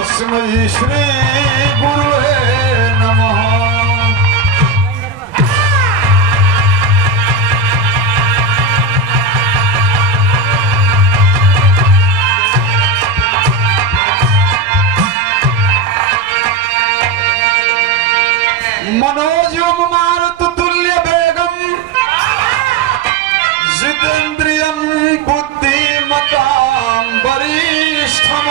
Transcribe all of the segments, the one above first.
तस्मै श्री गुरुवे नमः। मनोजम मारुत तुल्य वेगम जितेन्द्रियं बुद्धिमतां वरिष्ठम्।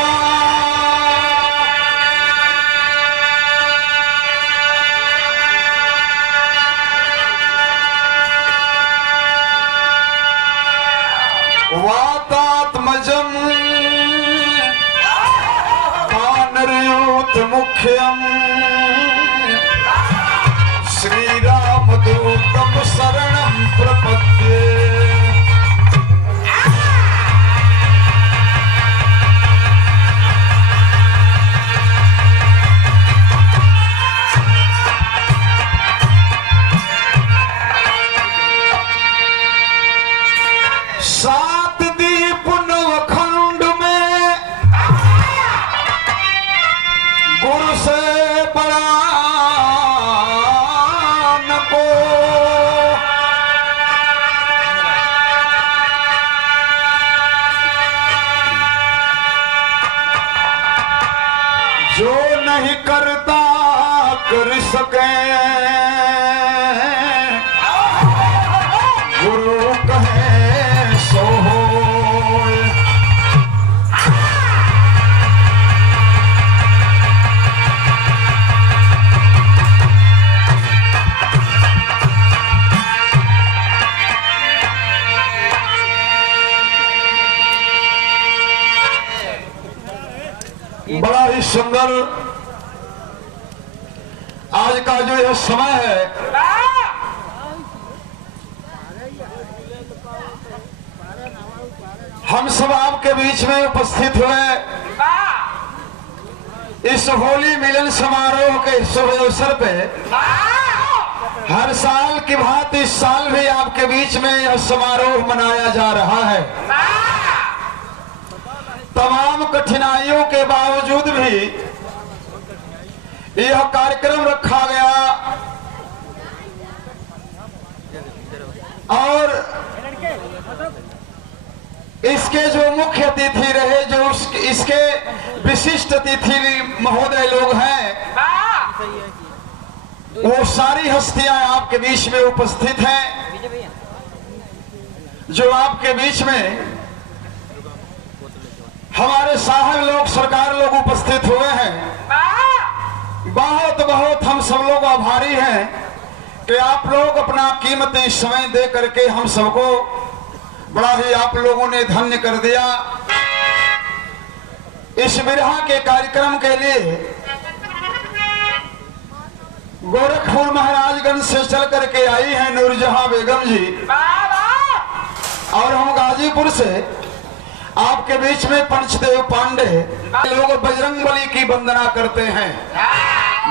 वातात्मजं वानरयूथमुख्यम् श्रीरामदूतं शरणं प्रपद्ये। सात दीप नवखंड में गुरु से बड़ा जो नहीं करता कर सके, गुरु कहे सो होय। बड़ा ही सुंदर आज का जो यह समय है, हम सब आपके बीच में उपस्थित हुए इस होली मिलन समारोह के शुभ अवसर पे हर साल की भांति इस साल भी आपके बीच में यह समारोह मनाया जा रहा है। तमाम कठिनाइयों के बावजूद भी यह कार्यक्रम रखा गया और इसके जो मुख्य अतिथि रहे, जो इसके विशिष्ट अतिथि महोदय लोग हैं, वो सारी हस्तियां आपके बीच में उपस्थित हैं। जो आपके बीच में हमारे साहब लोग, सरकार लोग उपस्थित हुए हैं। बहुत बहुत हम सब लोग आभारी हैं कि आप लोग अपना कीमती समय दे करके हम सबको बड़ा ही आप लोगों ने धन्य कर दिया। इस विरहा के कार्यक्रम के लिए गोरखपुर महाराजगंज से चल करके आई हैं नूरजहां बेगम जी, और हम गाजीपुर से आपके बीच में पंचदेव पांडे लोग बजरंगबली की वंदना करते हैं।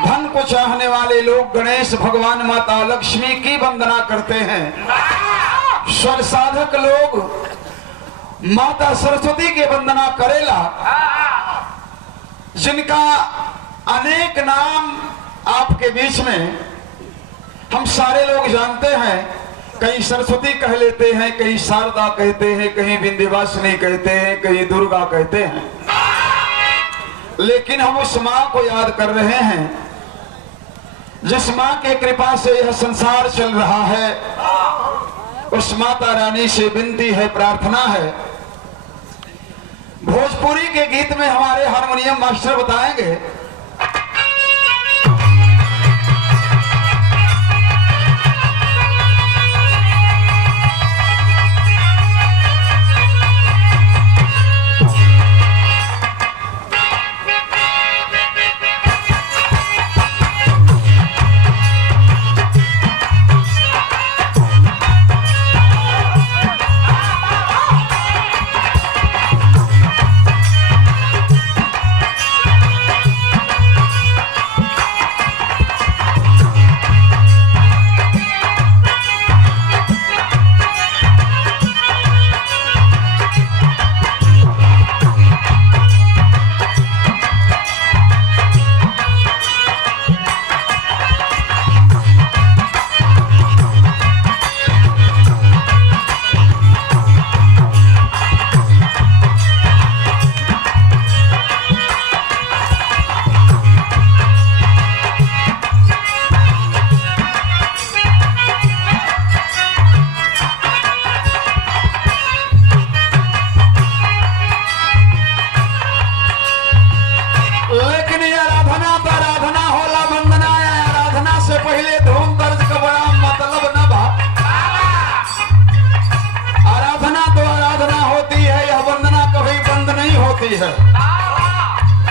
धन को चाहने वाले लोग गणेश भगवान माता लक्ष्मी की वंदना करते हैं। स्वर साधक लोग माता सरस्वती की वंदना करेला, जिनका अनेक नाम आपके बीच में हम सारे लोग जानते हैं। कहीं सरस्वती कह लेते हैं, कहीं शारदा कहते हैं, कहीं विंध्यवासिनी कहते हैं, कहीं दुर्गा कहते हैं, लेकिन हम उस मां को याद कर रहे हैं जिस मां के कृपा से यह संसार चल रहा है। उस माता रानी से विनती है, प्रार्थना है। भोजपुरी के गीत में हमारे हारमोनियम मास्टर बताएंगे।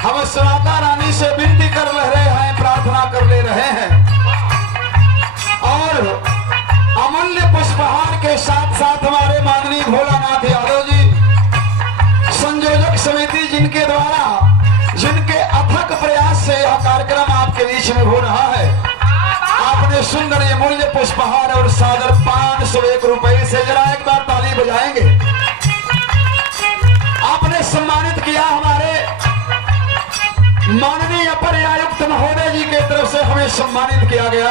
हम माता रानी से विनती कर रहे हैं, प्रार्थना कर ले रहे हैं और अमूल्य पुष्पहार के साथ साथ हमारे माननीय भोलानाथ यादव जी संयोजक समिति जिनके द्वारा जिनके अथक प्रयास से यह कार्यक्रम आपके बीच में हो रहा है, आपने सुंदर ये मूल्य पुष्पहार और सादर 501 रुपए से जरा एक बार ताली बजाएंगे। आपने सम्मानित किया हमारे माननीय अपर आयुक्त महोदय जी के तरफ से हमें सम्मानित किया गया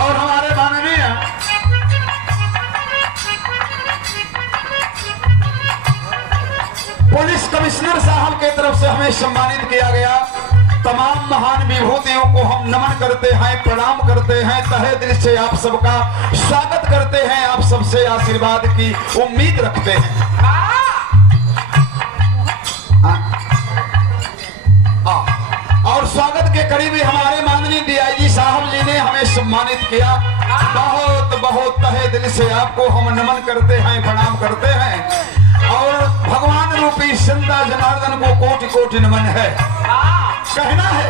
और हमारे माननीय पुलिस कमिश्नर साहब के तरफ से हमें सम्मानित किया गया। तमाम महान विभूतियों को हम नमन करते हैं, प्रणाम करते हैं, तहे दिल से आप सबका स्वागत करते हैं, आप सबसे आशीर्वाद की उम्मीद रखते हैं। और स्वागत के करीबी हमारे माननीय डीआईजी साहब जी ने हमें सम्मानित किया। बहुत बहुत तहे दिल से आपको हम नमन करते हैं, प्रणाम करते हैं और भगवान रूपी संता जनार्दन को कोटि कोटि नमन है। कहना है